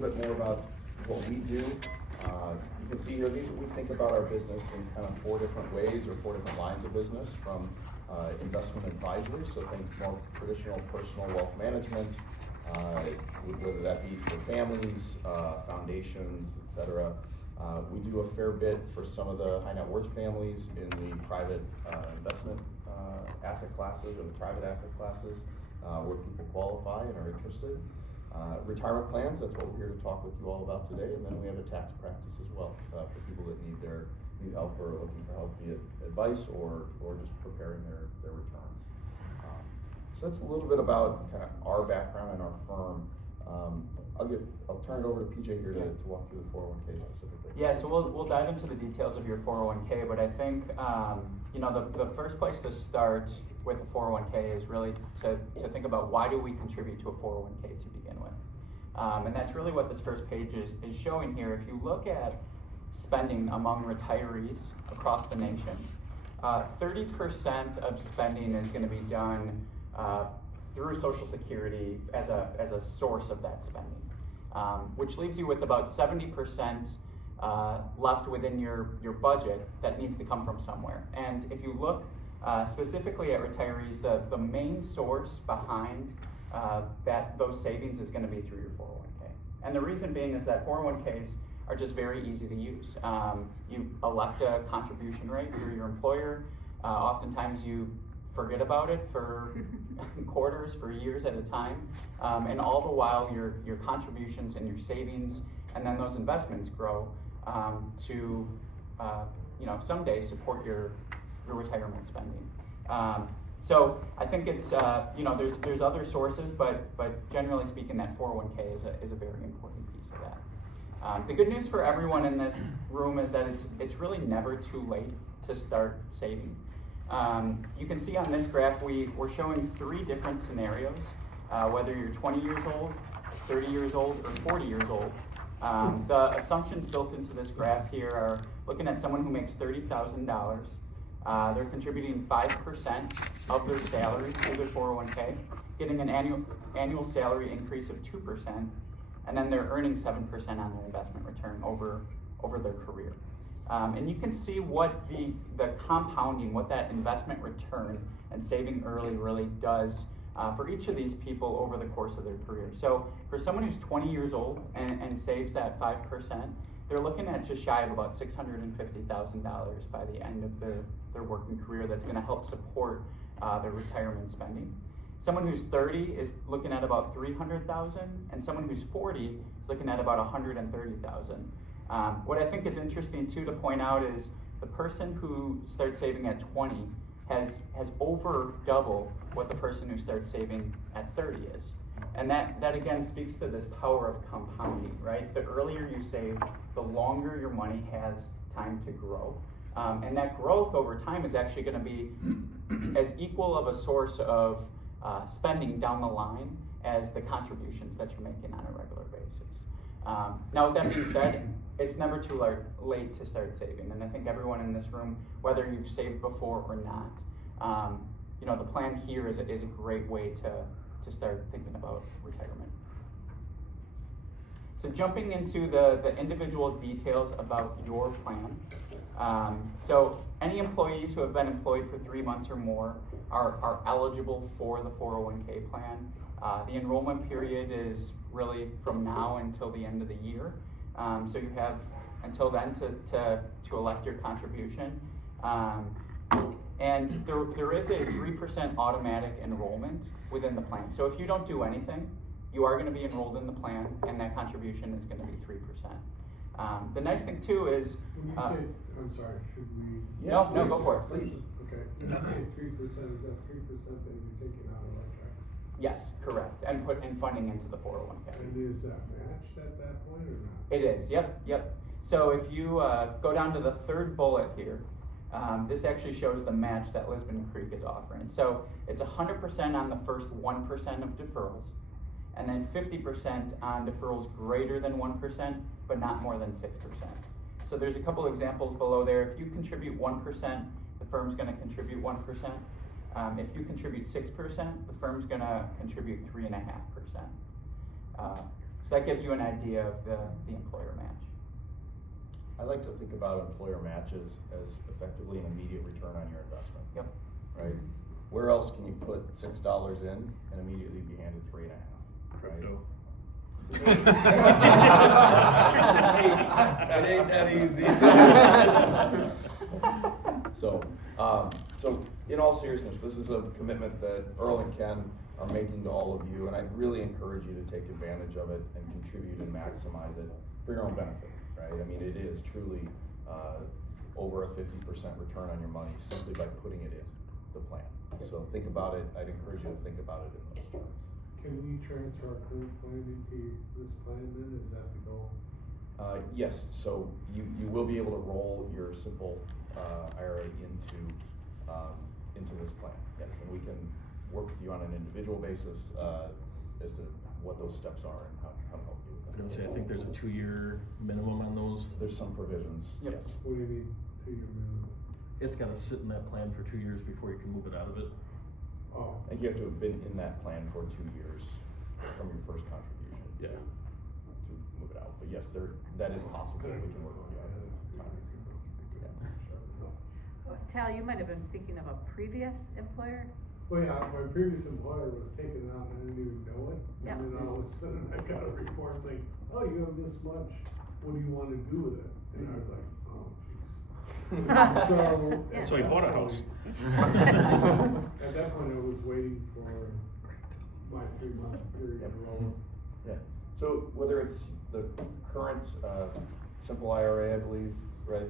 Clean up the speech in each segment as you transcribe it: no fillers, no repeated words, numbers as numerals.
little bit more about what we do. You can see here, we think about our business in kind of 4 different ways or 4 different lines of business, from investment advisory, so think more traditional personal wealth management, whether that be for families, foundations, etc. We do a fair bit for some of the high net worth families in the private investment asset classes or the private asset classes where people qualify and are interested. Retirement plans, that's what we're here to talk with you all about today, and then we have a tax practice as well for people that need help or are looking for help, be it advice or just preparing their returns. So that's a little bit about kind of our background and our firm. I'll turn it over to PJ here to walk through the 401k specifically. Yeah, so we'll dive into the details of your 401k, but I think the first place to start with a 401k is really to think about, why do we contribute to a 401k to begin with? And that's really what this first page is showing here. If you look at spending among retirees across the nation, 30% of spending is going to be done through Social Security as a source of that spending, which leaves you with about 70% left within your budget that needs to come from somewhere. And if you look specifically at retirees, the main source behind those savings is going to be through your 401k. And the reason being is that 401ks are just very easy to use. You elect a contribution rate through your employer. Oftentimes you forget about it for quarters, for years at a time, and all the while your contributions and your savings and then those investments grow to someday support your retirement spending. So I think it's there's other sources, but generally speaking, that 401k is a very important piece of that. The good news for everyone in this room is that it's really never too late to start saving. You can see on this graph we're showing 3 different scenarios, whether you're 20 years old, 30 years old, or 40 years old. The assumptions built into this graph here are looking at someone who makes $30,000. They're contributing 5% of their salary to their 401k, getting an annual salary increase of 2%, and then they're earning 7% on their investment return over their career. And you can see what the compounding, what that investment return and saving early really does for each of these people over the course of their career. So for someone who's 20 years old and saves that 5%, they're looking at just shy of about $650,000 by the end of their working career. That's going to help support their retirement spending. Someone who's 30 is looking at about $300,000, and someone who's 40 is looking at about $130,000. What I think is interesting too to point out is the person who starts saving at 20 has over double what the person who starts saving at 30 is. And that again speaks to this power of compounding, right? The earlier you save, the longer your money has time to grow. And that growth over time is actually going to be as equal of a source of spending down the line as the contributions that you're making on a regular basis. Now, with that being said, it's never too late to start saving. And I think everyone in this room, whether you've saved before or not, the plan here is a great way to start thinking about retirement. So jumping into the individual details about your plan. So any employees who have been employed for 3 months or more are eligible for the 401k plan. The enrollment period is really from now until the end of the year. So you have until then to elect your contribution. And there is a 3% automatic enrollment within the plan. So if you don't do anything, you are going to be enrolled in the plan, and that contribution is going to be 3%. The nice thing too is... When you say, I'm sorry, should we... No, go for it, please. Okay, when you say 3%, is that 3% that you're taking out of our tax? Yes, correct, and put in funding into the 401k. And is that matched at that point or not? It is, yep. So if you go down to the third bullet here, this actually shows the match that Lisbon Creek is offering. So it's 100% on the first 1% of deferrals, and then 50% on deferrals greater than 1%, but not more than 6%. So there's a couple examples below there. If you contribute 1%, the firm's going to contribute 1%. If you contribute 6%, the firm's going to contribute 3.5%. So that gives you an idea of the employer match. I like to think about employer matches as effectively an immediate return on your investment. Yep. Right? Where else can you put $6 in and immediately be handed 3.5? Right? Crypto. It ain't that easy. So in all seriousness, this is a commitment that Earl and Ken are making to all of you, and I'd really encourage you to take advantage of it and contribute and maximize it for your own benefit, right? I mean, it is truly over a 50% return on your money simply by putting it in the plan. So think about it. I'd encourage you to think about it in those terms. Can we transfer our current plan into this plan then, is that the goal? Yes, so you will be able to roll your simple IRA into this plan, yes, and we can work with you on an individual basis as to what those steps are and how to help you. I was gonna say, I think there's a 2-year minimum on those. There's some provisions, Yep. yes. What do you mean, 2-year minimum? It's gotta sit in that plan for 2 years before you can move it out of it. Oh, I think you have to have been in that plan for 2 years from your first contribution Yeah. to move it out. But yes, that is possible. We can work with you on it. Tal, you might have been speaking of a previous employer? well, yeah, my previous employer was taking it out and I didn't even know it. Yeah. And then all of a sudden I got a report saying, oh, you have this much, what do you wanna do with it? And I was like, oh, jeez. Yeah. So he bought a house. At that point, I was waiting for my 3-month period to roll. Yeah, so whether it's the current simple IRA, I believe, right,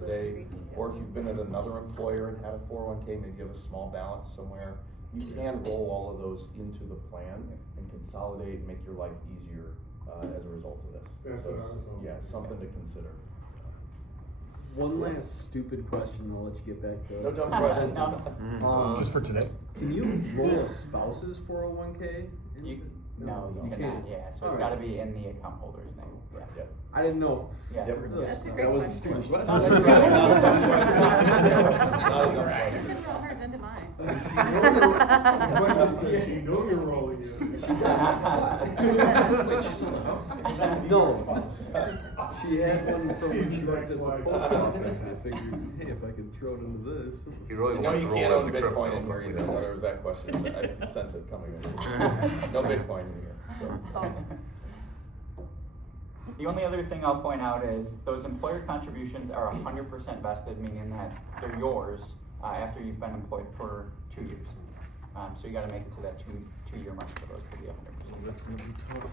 today, or if you've been at another employer and had a 401k, maybe you have a small balance somewhere, you can roll all of those into the plan and consolidate and make your life easier as a result of this. That's So what I it's- was hoping. Yeah, something to consider. One last stupid question, and I'll let you get back to it. No dumb questions. No. Just for today? Can you roll a spouse's 401k? No, you you cannot, can't. yeah, so All it's right. gotta be in the account holder's name, yeah. Yep. I didn't know. Yeah. Yep. That's a great That was a question. stupid No, question. that's right. Not a dumb question. I can roll hers into mine. The question is, does she know you're rolling it? No. She had one from when she She's worked at the ex-wife. post office, and I figured, hey, if I could throw it into this. He really No, wants you to can't roll own into Bitcoin crypto. in here either, no, there was that question, but I can sense it coming in. No Bitcoin in here, so. The only other thing I'll point out is those employer contributions are 100% vested, meaning that they're yours after you've been employed for 2 years. So you gotta make it to that two-year mark for those to be 100%. That's gonna be tough.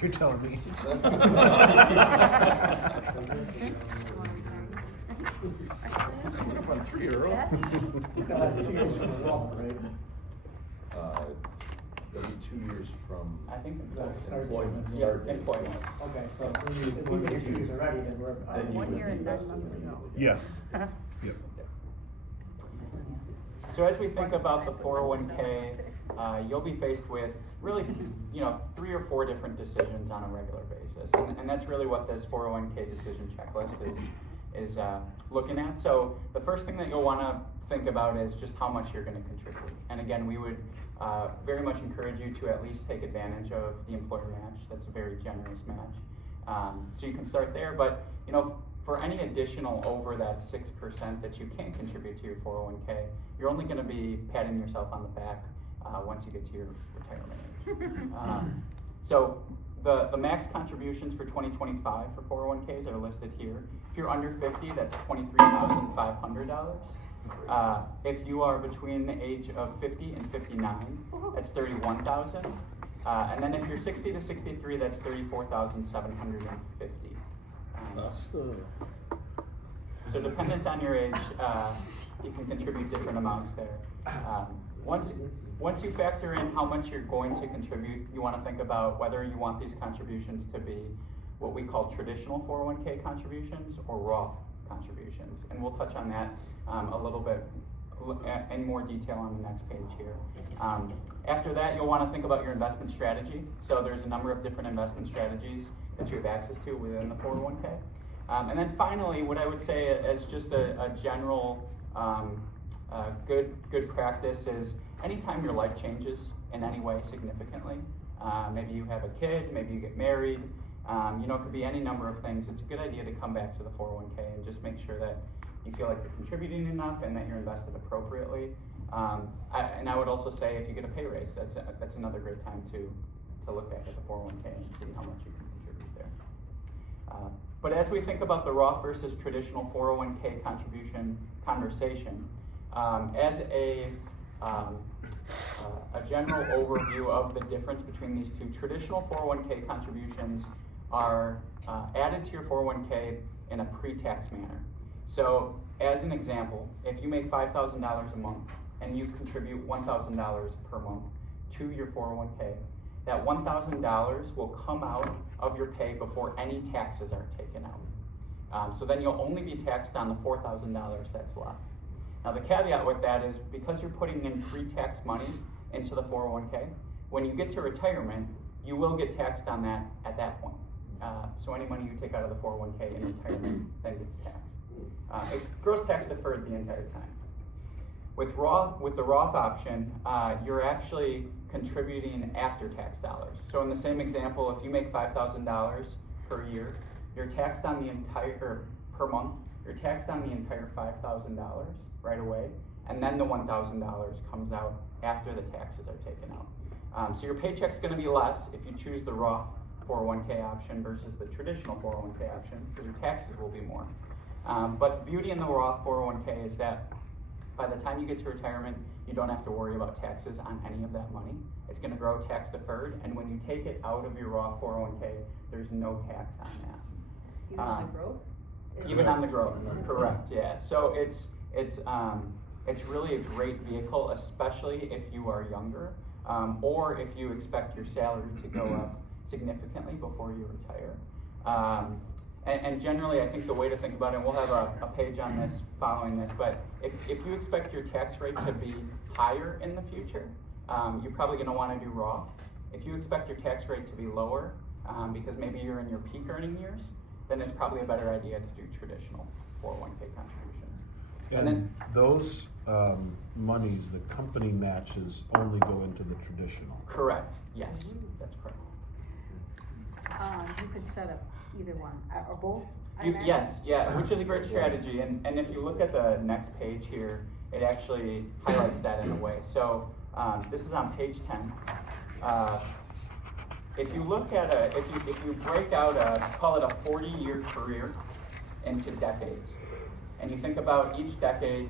You're telling me. What up on 3, Earl? It'll be 2 years from I think employment, Yeah, start date. employment. Okay, so if we get issues already, then we're. Then you 1 would year be and 9 vested months ago. immediately. Yes. Yep. Yeah. So as we think about the 401k, you'll be faced with really, 3 or 4 different decisions on a regular basis. And that's really what this 401k decision checklist is looking at. So the first thing that you'll want to think about is just how much you're going to contribute. And again, we would very much encourage you to at least take advantage of the employer match. That's a very generous match. So you can start there, but for any additional over that 6% that you can contribute to your 401k, you're only going to be patting yourself on the back once you get to your retirement age. So the max contributions for 2025 for 401ks are listed here. If you're under 50, that's $23,500. If you are between the age of 50 and 59, that's $31,000. And then if you're 60 to 63, that's $34,750. So dependent on your age, you can contribute different amounts there. Once you factor in how much you're going to contribute, you want to think about whether you want these contributions to be what we call traditional 401k contributions or Roth contributions. And we'll touch on that a little bit in more detail on the next page here. After that, you'll want to think about your investment strategy. So there's a number of different investment strategies that you have access to within the 401k. And then finally, what I would say as just a general good practice is anytime your life changes in any way significantly, Maybe you have a kid, maybe you get married, you know, it could be any number of things. It's a good idea to come back to the 401k and just make sure that you feel like you're contributing enough and that you're invested appropriately. And I would also say if you get a pay raise, that's another great time to look back at the 401k and see how much you can contribute there. But as we think about the Roth versus traditional 401k contribution conversation, as a general overview of the difference between these two, traditional 401k contributions are added to your 401k in a pre-tax manner. So as an example, if you make $5,000 a month and you contribute $1,000 per month to your 401k, that $1,000 will come out of your pay before any taxes are taken out. So then you'll only be taxed on the $4,000 that's left. Now the caveat with that is because you're putting in pre-tax money into the 401k, when you get to retirement, you will get taxed on that at that point. So any money you take out of the 401k in retirement then gets taxed. It gross tax deferred the entire time. With the Roth option, you're actually contributing after-tax dollars. So in the same example, if you make $5,000 per year, you're taxed on the entire, per month, you're taxed on the entire $5,000 right away, and then the $1,000 comes out after the taxes are taken out. So your paycheck's gonna be less if you choose the Roth 401k option versus the traditional 401k option, because your taxes will be more. But the beauty in the Roth 401k is that by the time you get to retirement, you don't have to worry about taxes on any of that money. It's gonna grow tax deferred, and when you take it out of your Roth 401k, there's no tax on that. Even on the growth? Even on the growth, correct, yeah. So it's really a great vehicle, especially if you are younger, or if you expect your salary to go up significantly before you retire. And generally, I think the way to think about it, and we'll have a page on this following this, but if you expect your tax rate to be higher in the future, you're probably gonna wanna do Roth. If you expect your tax rate to be lower, because maybe you're in your peak earning years, then it's probably a better idea to do traditional 401k contributions. And then those monies, the company matches only go into the traditional. correct, yes, that's correct. You could set up either one, or both? I imagine? Yes, yeah, which is a great strategy, and if you look at the next page here, it actually highlights that in a way. So this is on page 10. If you look at if you break out call it a 40-year career into decades, and you think about each decade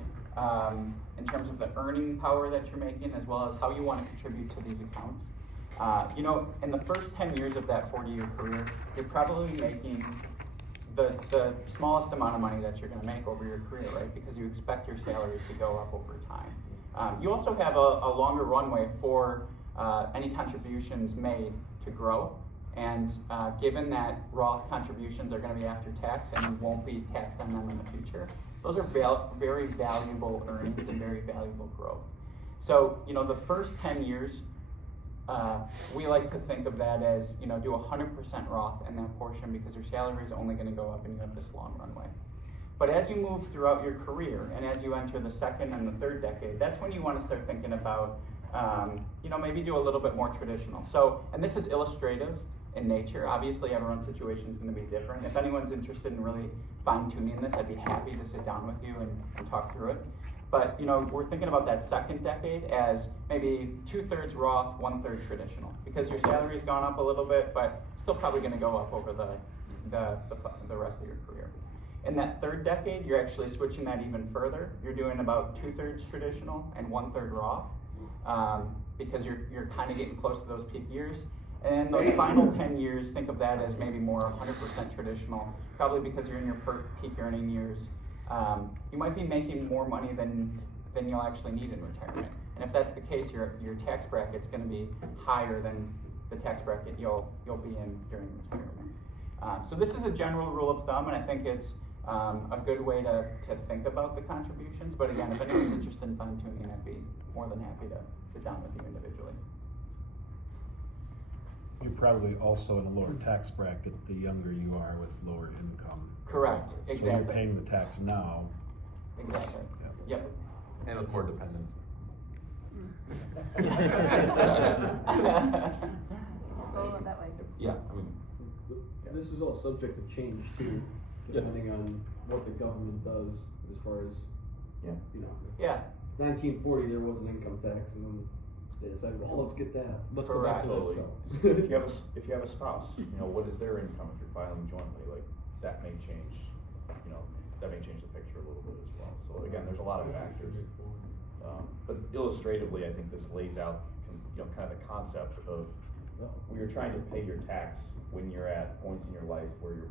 in terms of the earning power that you're making, as well as how you want to contribute to these accounts. You know, in the first 10 years of that 40-year career, you're probably making the smallest amount of money that you're going to make over your career, right? Because you expect your salary to go up over time. You also have a longer runway for any contributions made to grow, and given that Roth contributions are going to be after tax and you won't be taxed on them in the future, those are very valuable earnings and very valuable growth. So, you know, the first 10 years, we like to think of that as, you know, do 100% Roth in that portion because your salary is only going to go up and you have this long runway. But as you move throughout your career and as you enter the second and the third decade, that's when you want to start thinking about, you know, maybe do a little bit more traditional. So, and this is illustrative in nature. Obviously, everyone's situation is going to be different. If anyone's interested in really fine-tuning this, I'd be happy to sit down with you and talk through it. But, you know, we're thinking about that second decade as maybe 2/3 Roth, 1/3 traditional, because your salary's gone up a little bit, but still probably going to go up over the rest of your career. In that third decade, you're actually switching that even further. You're doing about 2/3 traditional and 1/3 Roth, because you're kind of getting close to those peak years. And those final 10 years, think of that as maybe more 100% traditional, probably because you're in your peak earning years. You might be making more money than you'll actually need in retirement. And if that's the case, your tax bracket's going to be higher than the tax bracket you'll be in during retirement. So this is a general rule of thumb, and I think it's a good way to think about the contributions. But again, if anyone's interested in fine-tuning, I'd be more than happy to sit down with you individually. You're probably also in a lower tax bracket the younger you are with lower income. Correct, So exactly. you're paying the tax now. Exactly. Yep. And with more dependents. go that way. Yeah, I mean, This is all subject to change too, depending on what the government does as far as, yeah. you know. Yeah, 1940, there was an income tax, and then they decided, well, let's get that. Let's go back to Correct. that. Totally. If you have a spouse, you know, what is their income if you're filing jointly, like, that may change, you know, that may change the picture a little bit as well. So again, there's a lot of factors. But illustratively, I think this lays out, you know, kind of the concept of, we are trying to pay your tax when you're at points in your life where you're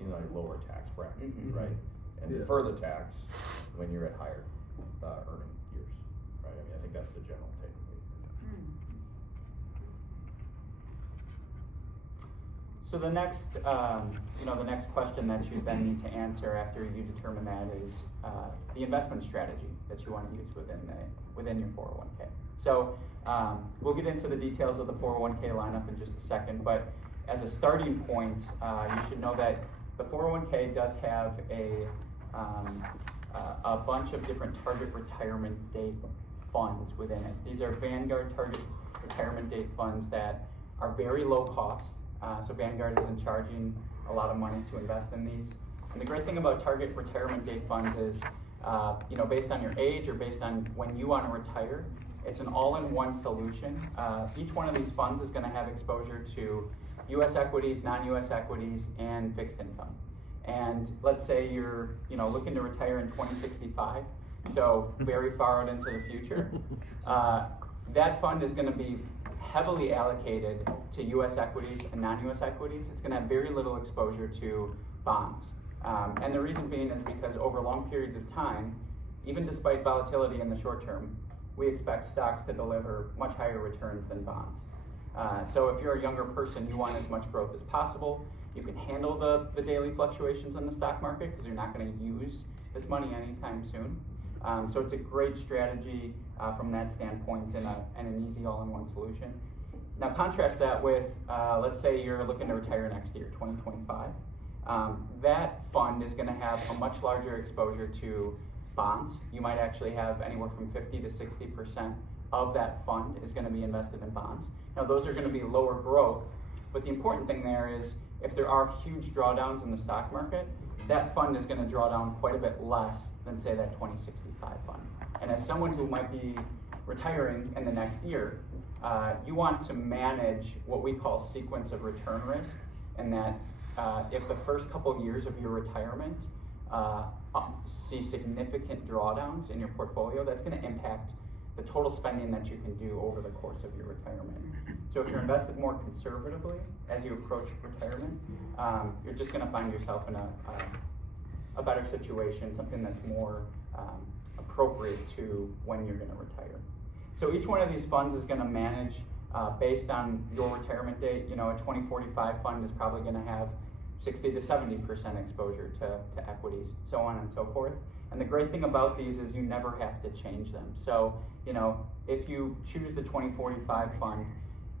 in a lower tax bracket, Mhm. right? And Yeah. further tax when you're at higher, earning years, right? I mean, I think that's the general takeaway. Hmm. so the next, the next question that you then need to answer after you determine that is, the investment strategy that you want to use within your 401k. So, we'll get into the details of the 401k lineup in just a second, but as a starting point, you should know that the 401k does have a bunch of different target retirement date funds within it. These are Vanguard target retirement date funds that are very low cost. So Vanguard isn't charging a lot of money to invest in these. And the great thing about target retirement date funds is, based on your age or based on when you want to retire, it's an all-in-one solution. Each one of these funds is going to have exposure to U.S. equities, non-U.S. equities, and fixed income. And let's say you're, looking to retire in 2065, so very far out into the future. That fund is going to be heavily allocated to U.S. equities and non-U.S. equities. It's going to have very little exposure to bonds. And the reason being is because over long periods of time, even despite volatility in the short term, we expect stocks to deliver much higher returns than bonds. So if you're a younger person, you want as much growth as possible. You can handle the daily fluctuations in the stock market because you're not going to use this money anytime soon. So it's a great strategy from that standpoint and an easy all-in-one solution. Now contrast that with, let's say you're looking to retire next year, 2025. That fund is going to have a much larger exposure to bonds. You might actually have anywhere from 50 to 60% of that fund is going to be invested in bonds. Now those are going to be lower growth, but the important thing there is if there are huge drawdowns in the stock market, that fund is going to draw down quite a bit less than, say, that 2065 fund. And as someone who might be retiring in the next year, you want to manage what we call sequence of return risk, and that if the first couple years of your retirement see significant drawdowns in your portfolio, that's going to impact the total spending that you can do over the course of your retirement. So if you're invested more conservatively as you approach retirement, you're just going to find yourself in a better situation, something that's more appropriate to when you're going to retire. So each one of these funds is going to manage based on your retirement date. A 2045 fund is probably going to have 60 to 70% exposure to equities, so on and so forth. And the great thing about these is you never have to change them. So, if you choose the 2045 fund,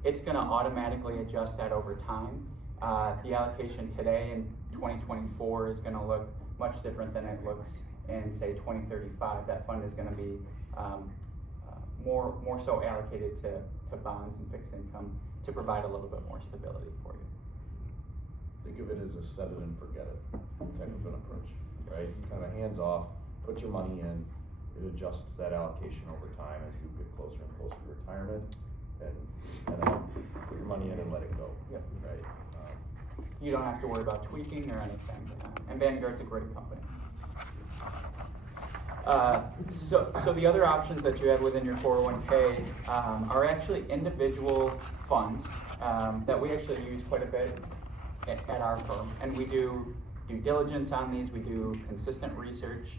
it's going to automatically adjust that over time. The allocation today in 2024 is going to look much different than it looks in, say, 2035. That fund is going to be more so allocated to bonds and fixed income to provide a little bit more stability for you. Think of it as a set it and forget it type of an approach, right? Kind of hands off, put your money in, it adjusts that allocation over time as you get closer and closer to retirement, and put your money in and let it go. Yep. Right. You don't have to worry about tweaking or anything. And Vanguard's a great company. So the other options that you have within your 401k are actually individual funds that we actually use quite a bit at our firm. And we do due diligence on these, we do consistent research.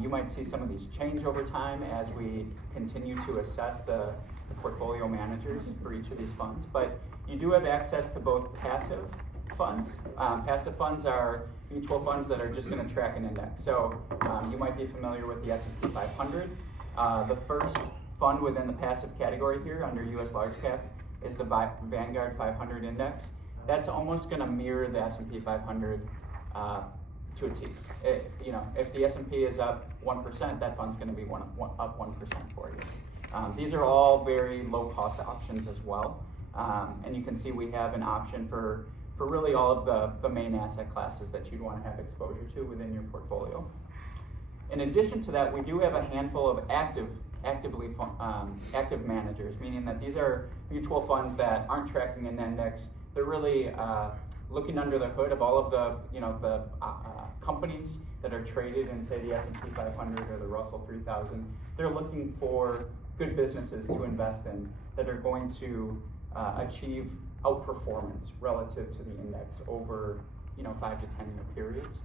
You might see some of these change over time as we continue to assess the portfolio managers for each of these funds. But you do have access to both passive funds. Passive funds are mutual funds that are just going to track an index. So you might be familiar with the S&P 500. The first fund within the passive category here under US large cap is the Vanguard 500 index. That's almost going to mirror the S&P 500 to a T. If the S&P is up 1%, that fund's going to be up 1% for you. These are all very low cost options as well. And you can see we have an option for really all of the main asset classes that you'd want to have exposure to within your portfolio. In addition to that, we do have a handful of active managers, meaning that these are mutual funds that aren't tracking an index. They're really looking under the hood of all of the companies that are traded in, say, the S&P 500 or the Russell 3000. They're looking for good businesses to invest in that are going to achieve outperformance relative to the index over 5 to 10 year periods.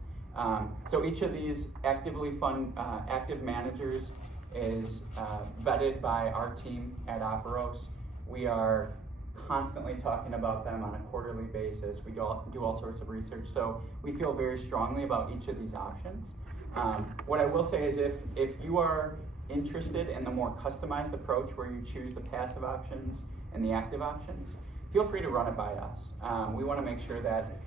So each of these active managers is vetted by our team at Operose. We are constantly talking about them on a quarterly basis. We do all sorts of research, so we feel very strongly about each of these options. What I will say is if you are interested in the more customized approach where you choose the passive options and the active options, feel free to run it by us. We want to make sure that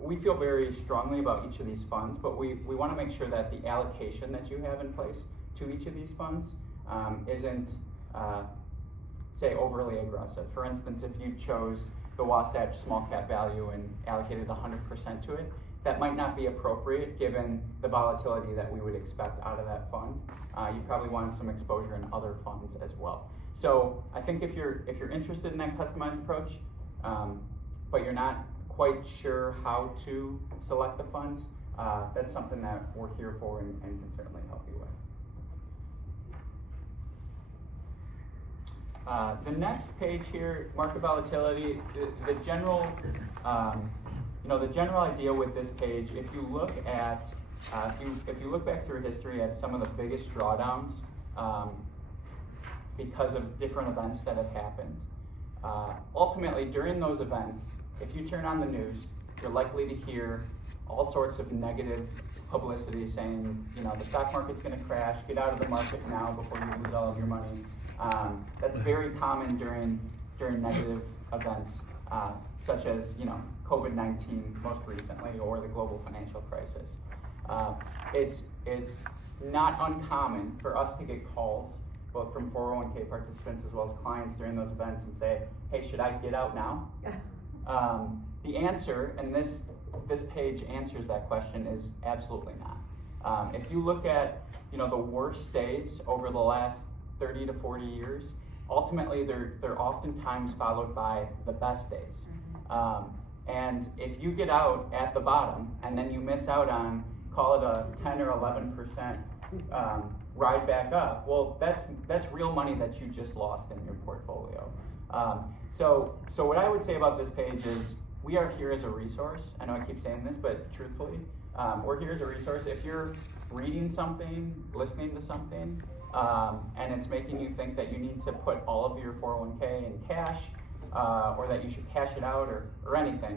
we feel very strongly about each of these funds, but we want to make sure that the allocation that you have in place to each of these funds isn't, say, overly aggressive. For instance, if you chose the Wasatch Small Cap Value and allocated 100% to it, that might not be appropriate given the volatility that we would expect out of that fund. You probably want some exposure in other funds as well. So I think if you're interested in that customized approach, but you're not quite sure how to select the funds, that's something that we're here for and can certainly help you with. The next page here, market volatility, the general idea with this page, if you look at, if you look back through history at some of the biggest drawdowns because of different events that have happened, ultimately during those events, if you turn on the news, you're likely to hear all sorts of negative publicity saying, the stock market's going to crash, get out of the market now before you lose all of your money. That's very common during negative events, such as COVID-19 most recently, or the global financial crisis. It's not uncommon for us to get calls, both from 401k participants as well as clients during those events, and say, hey, should I get out now? The answer, and this page answers that question, is absolutely not. If you look at the worst days over the last 30 to 40 years, ultimately they're oftentimes followed by the best days. And if you get out at the bottom and then you miss out on, call it a 10 or 11% ride back up, well, that's real money that you just lost in your portfolio. So what I would say about this page is we are here as a resource. I know I keep saying this, but truthfully, we're here as a resource. If you're reading something, listening to something, and it's making you think that you need to put all of your 401k in cash, or that you should cash it out or anything,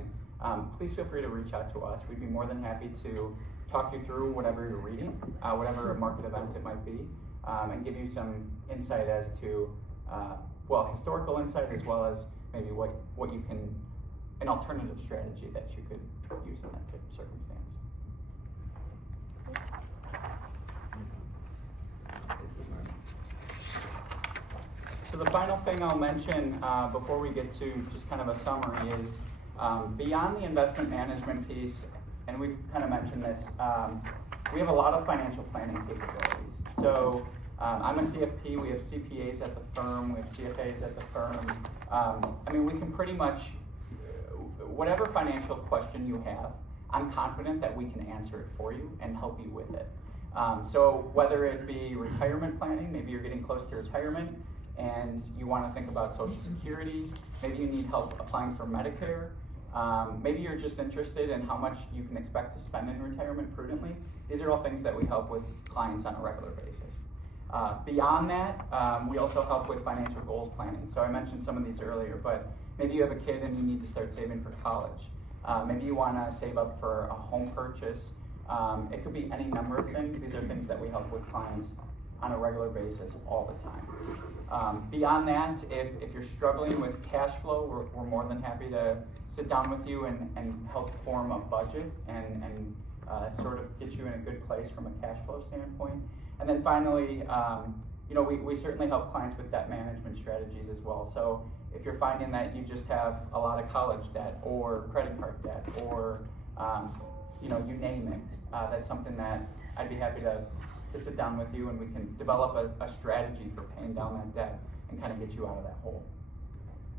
please feel free to reach out to us. We'd be more than happy to talk you through whatever you're reading, whatever market event it might be, and give you some insight as to, historical insight, as well as maybe what you can, an alternative strategy that you could use in that circumstance. So the final thing I'll mention before we get to just kind of a summary is beyond the investment management piece, and we've kind of mentioned this, we have a lot of financial planning capabilities. So I'm a CFP, we have CPAs at the firm, we have CFAs at the firm. We can pretty much, whatever financial question you have, I'm confident that we can answer it for you and help you with it. So whether it be retirement planning, maybe you're getting close to retirement and you want to think about Social Security, maybe you need help applying for Medicare, maybe you're just interested in how much you can expect to spend in retirement prudently. These are all things that we help with clients on a regular basis. Beyond that, we also help with financial goals planning. So I mentioned some of these earlier, but maybe you have a kid and you need to start saving for college. Maybe you want to save up for a home purchase. It could be any number of things. These are things that we help with clients on a regular basis all the time. Beyond that, if you're struggling with cash flow, we're more than happy to sit down with you and help form a budget and sort of get you in a good place from a cash flow standpoint. And then finally, you know, we certainly help clients with debt management strategies as well. So if you're finding that you just have a lot of college debt or credit card debt or, you know, you name it, that's something that I'd be happy to sit down with you and we can develop a strategy for paying down that debt and kind of get you out of that hole.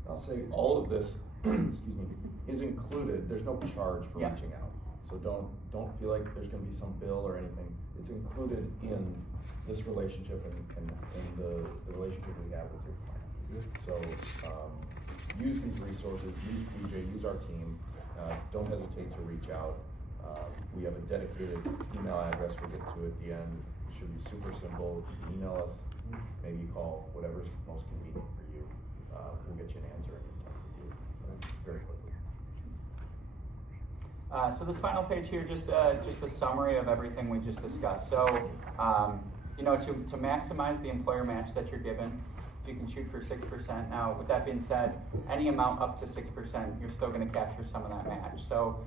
I'll say all of this, excuse me, is included. There's no charge for Yeah. reaching out. So don't feel like there's gonna be some bill or anything. It's included in this relationship and the relationship we have with your client. So, use these resources, use PJ, use our team. Don't hesitate to reach out. We have a dedicated email address we'll get to at the end. It should be super simple. You can email us, maybe call, whatever's most convenient for you. We'll get you an answer and get in touch with you very quickly. So this final page here, just a summary of everything we just discussed. So, you know, to maximize the employer match that you're given, you can shoot for 6%. Now, with that being said, any amount up to 6%, you're still going to capture some of that match. So,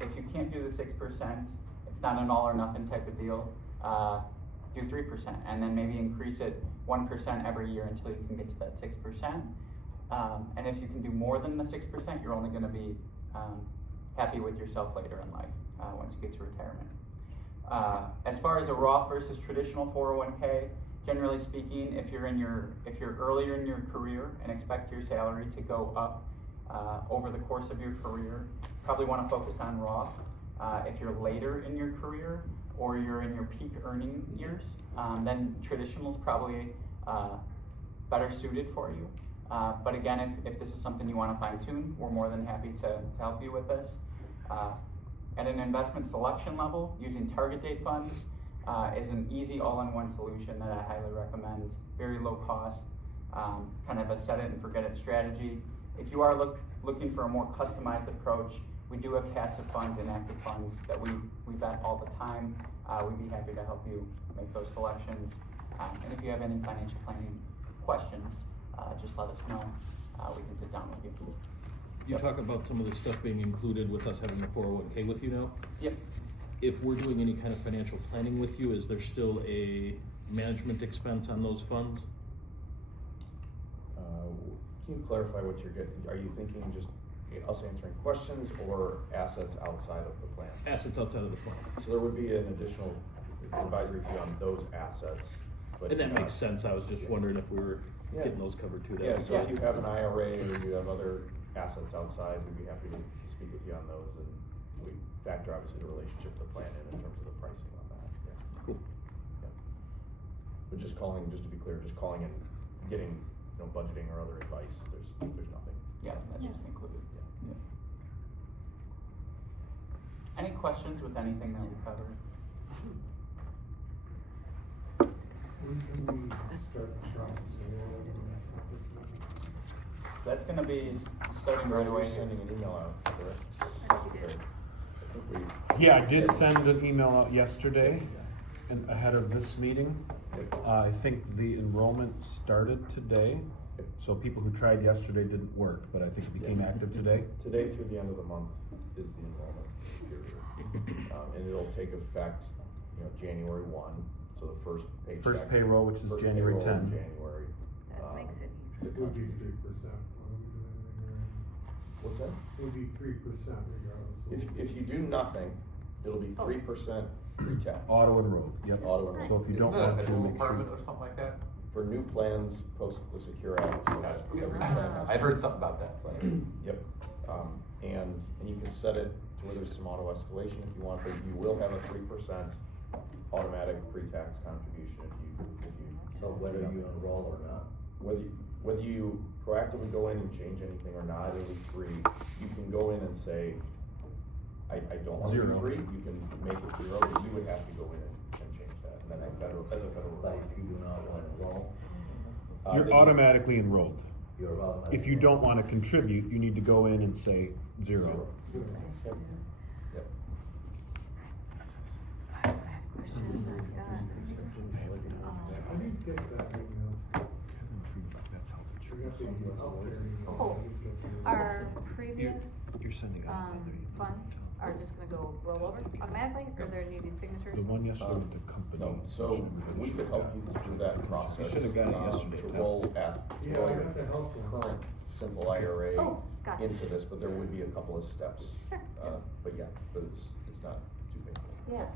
if you can't do the 6%, it's not an all or nothing type of deal. Do 3%, and then maybe increase it 1% every year until you can get to that 6%. And if you can do more than the 6%, you're only going to be happy with yourself later in life once you get to retirement. As far as a Roth versus traditional 401k, generally speaking, if you're earlier in your career and expect your salary to go up over the course of your career, probably want to focus on Roth. If you're later in your career or you're in your peak earning years, then traditional is probably better suited for you. But again, if this is something you want to fine tune, we're more than happy to help you with this. At an investment selection level, using target date funds is an easy all-in-one solution that I highly recommend. Very low cost, kind of a set it and forget it strategy. If you are looking for a more customized approach, we do have passive funds and active funds that we vet all the time. We'd be happy to help you make those selections. And if you have any financial planning questions, just let us know. We can sit down with you. You talk about some of the stuff being included with us having a 401k with you now. Yep. If we're doing any kind of financial planning with you, is there still a management expense on those funds? Can you clarify what you're getting? Are you thinking just us answering questions or assets outside of the plan? Assets outside of the plan. So there would be an additional advisory fee on those assets. But And that makes sense. I was just wondering if we were Yeah. getting those covered too. Yeah, so if you have an IRA or you have other assets outside, we'd be happy to speak with you on those, and we factor obviously the relationship to the plan in terms of the pricing on that. Yeah. Cool. Yeah. But just to be clear, just calling and getting, budgeting or other advice, there's nothing. Yeah, that's just included. Yeah. Any questions with anything that we covered? When can we start the process? So that's going to be starting right away. Sending an email out, correct? I think Yeah, I did send an email out yesterday and ahead of this meeting. I think the enrollment started today, so people who tried yesterday didn't work, but I think it became active today. Today through the end of the month is the enrollment period. And it'll take effect, January 1, so the first paycheck. First payroll, which is first January payroll in 10. January. That makes it easy. It would be 3%. What's that? It would be 3% regardless. If you do nothing, it'll be 3% pre-tax. Auto enrolled, yep. Auto enrolled. So if you don't want to, make sure. Or something like that? For new plans, post the Secure Act, so Got it. every plan has. I'd heard something about that, so. Yep, and you can set it to where there's some auto escalation if you want, but you will have a 3% automatic pre-tax contribution if you. So whether you enroll or not. Whether you proactively go in and change anything or not, it'll be free. You can go in and say, I don't want to be Zero. free, you can make it 0, but you would have to go in and change that, and that's a federal Like law. if you do not want to enroll, You're then automatically enrolled. you're automatically. If you don't want to contribute, you need to go in and say 0. Yep. Yep. I have a question, I've got, I didn't get that email. We got the email out there. Oh, our previous, You're sending out another email. fund are just gonna go roll over automatically, or they're needing signatures? The one yesterday with the company. No, so we could help you through that process. should've got it yesterday, To too. roll Yeah, roll I your have to help them. current simple IRA Oh, gotcha. into this, but there would be a couple of steps. Sure. But yeah, but it's not too big. Yeah.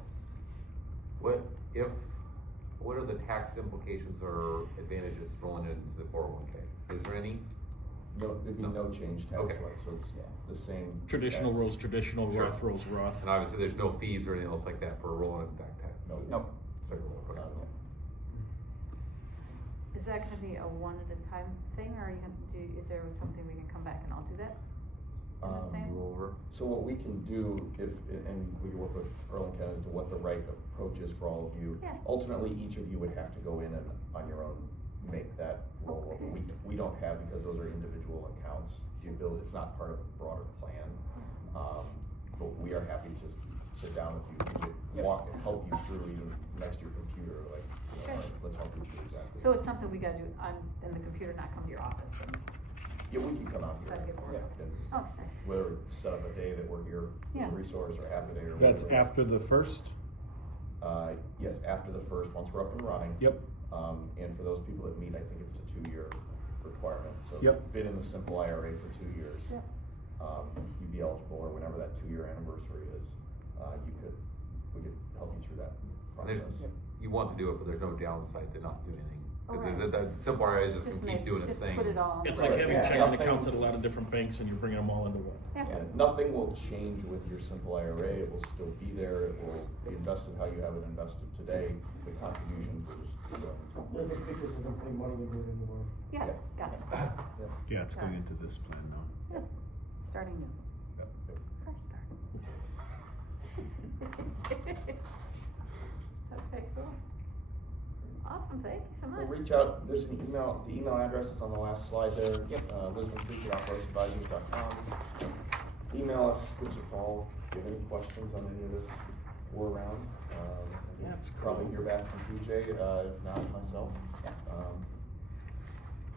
What are the tax implications or advantages rolling into the 401k? Is there any? No, there'd be no change tax Okay. wise, so it's the same. Traditional tax. rolls traditional, Sure. Roth rolls Roth. And obviously, there's no fees or anything else like that for rolling it back tax. No. Nope. Okay. Is that gonna be a one at a time thing, or are you gonna do, is there something we can come back and I'll do that? In the same? Roll over. So what we can do and we can work with Earl and Ken as to what the right approach is for all of you. Yeah. Ultimately, each of you would have to go in and on your own make that rollover. We don't have, because those are individual accounts. You build, it's not part of a broader plan. But we are happy to sit down with you, walk and help you through even next to your computer, like, you know, Sure. let's help you through exactly. So it's something we gotta do in the computer, not come to your office and, Yeah, we can come out here. That'd be more- Yeah, and oh, nice. whether it's set up a day that we're here as Yeah. a resource or half a day or whatever. That's after the first? Yes, after the first, once we're up and running. Yep. And for those people that meet, I think it's the 2-year requirement, so if Yep. you've been in the simple IRA for 2 years. Yep. You'd be eligible, or whenever that 2-year anniversary is, we could help you through that And there's- process. You want to do it, but there's no downside to not doing anything. Oh, 'Cause right. the simple IRA is just gonna keep make- doing its just thing. put it all. It's Right. like having Yeah. checking Nothing- accounts at a lot of different banks and you're bringing them all into one. Yeah. And nothing will change with your simple IRA, it will still be there, it will be invested how you have it invested today, the contributions are just going. The big picture isn't putting money into it anymore. Yeah, Yeah. got it. Yeah, it's going Got it. into this plan now. Yeah, starting new, fresh start. Okay, cool. Awesome, thank you so much. Well, reach out, there's an email, the email address is on the last slide there. Yep. Lisbon Creek at OperoseAdvisors.com. Email us, give us a call, if you have any questions on any of this, we're around. Yeah, it's Probably cool. hear back from PJ, if not myself,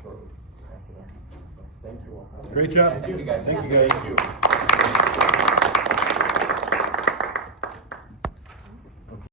shortly after that. So, thank you all. Great job. Thank you guys. Thank you guys. Thank you.